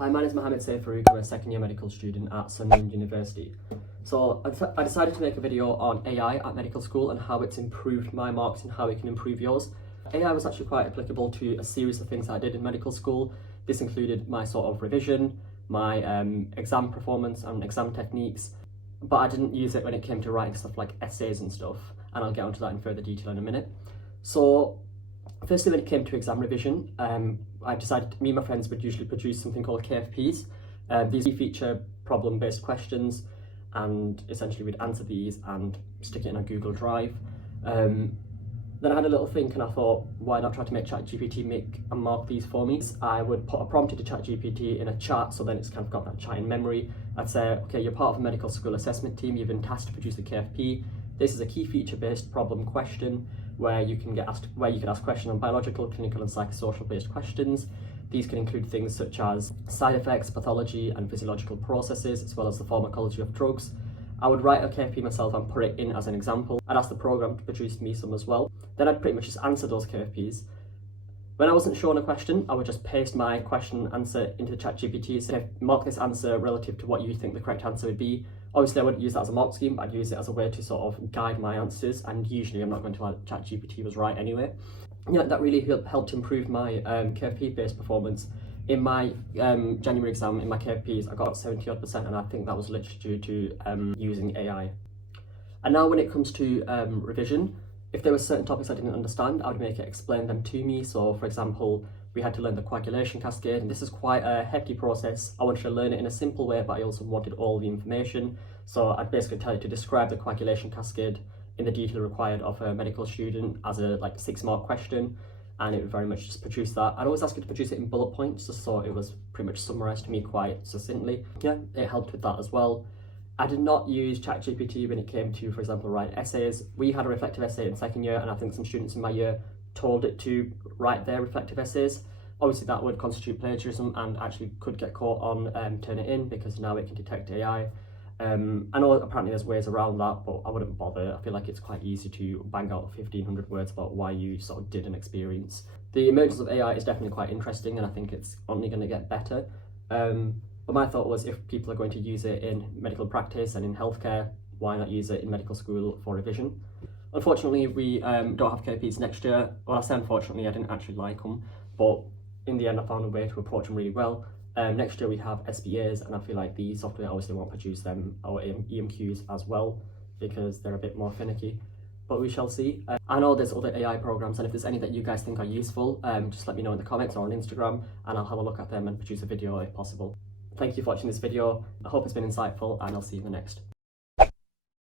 Hi, my name is Saif I. I'm a second year medical student at Sunderland University. So I decided to make a video on AI at medical school and how it's improved my marks and how it can improve yours. AI was actually quite applicable to a series of things that I did in medical school. This included my sort of revision, my exam performance and exam techniques, but I didn't use it when it came to writing stuff like essays and stuff, and I'll get onto that in further detail in a minute. So firstly, when it came to exam revision, I decided me and my friends would usually produce something called KFPs. These feature problem-based questions, and essentially we'd answer these and stick it in a Google Drive. Then I had a little think and I thought, why not try to make ChatGPT make and mark these for me? I would put a prompt into ChatGPT in a chat, so then it's kind of got that chat in memory. I'd say, okay, you're part of a medical school assessment team, you've been tasked to produce a KFP. This is a key feature-based problem question where you can ask questions on biological, clinical and psychosocial based questions. These can include things such as side effects, pathology and physiological processes, as well as the pharmacology of drugs. I would write a KFP myself and put it in as an example. I'd ask the program to produce me some as well. Then I'd pretty much just answer those KFPs. When I wasn't sure on a question, I would just paste my question answer into the ChatGPT, so mark this answer relative to what you think the correct answer would be. Obviously, I wouldn't use that as a mark scheme, but I'd use it as a way to sort of guide my answers, and usually I'm not going to let ChatGPT was right anyway. Yeah, that really helped improve my KFP-based performance. In my January exam, in my KFPs, I got 70% and I think that was literally due to using AI. And now when it comes to revision, if there were certain topics I didn't understand, I would make it explain them to me. So for example, we had to learn the coagulation cascade, and this is quite a hefty process. I wanted to learn it in a simple way, but I also wanted all the information. So I'd basically tell it to describe the coagulation cascade in the detail required of a medical student as a 6-mark question, and it would very much just produce that. I'd always ask it to produce it in bullet points, just so it was pretty much summarised to me quite succinctly. Yeah, it helped with that as well. I did not use ChatGPT when it came to, for example, write essays. We had a reflective essay in second year, and I think some students in my year told it to write their reflective essays. Obviously that would constitute plagiarism and actually could get caught on Turnitin, because now it can detect AI. I know apparently there's ways around that, but I wouldn't bother. I feel like it's quite easy to bang out 1,500 words about why you sort of did an experience. The emergence of AI is definitely quite interesting, and I think it's only going to get better. But my thought was, if people are going to use it in medical practice and in healthcare, why not use it in medical school for revision? Unfortunately, we don't have KPs next year. Well, I say unfortunately, I didn't actually like them, but in the end I found a way to approach them really well. Next year we have SBAs, and I feel like the software obviously won't produce them, or EMQs as well, because they're a bit more finicky. But we shall see. I know there's other AI programs, and if there's any that you guys think are useful, just let me know in the comments or on Instagram, and I'll have a look at them and produce a video if possible. Thank you for watching this video. I hope it's been insightful, and I'll see you in the next.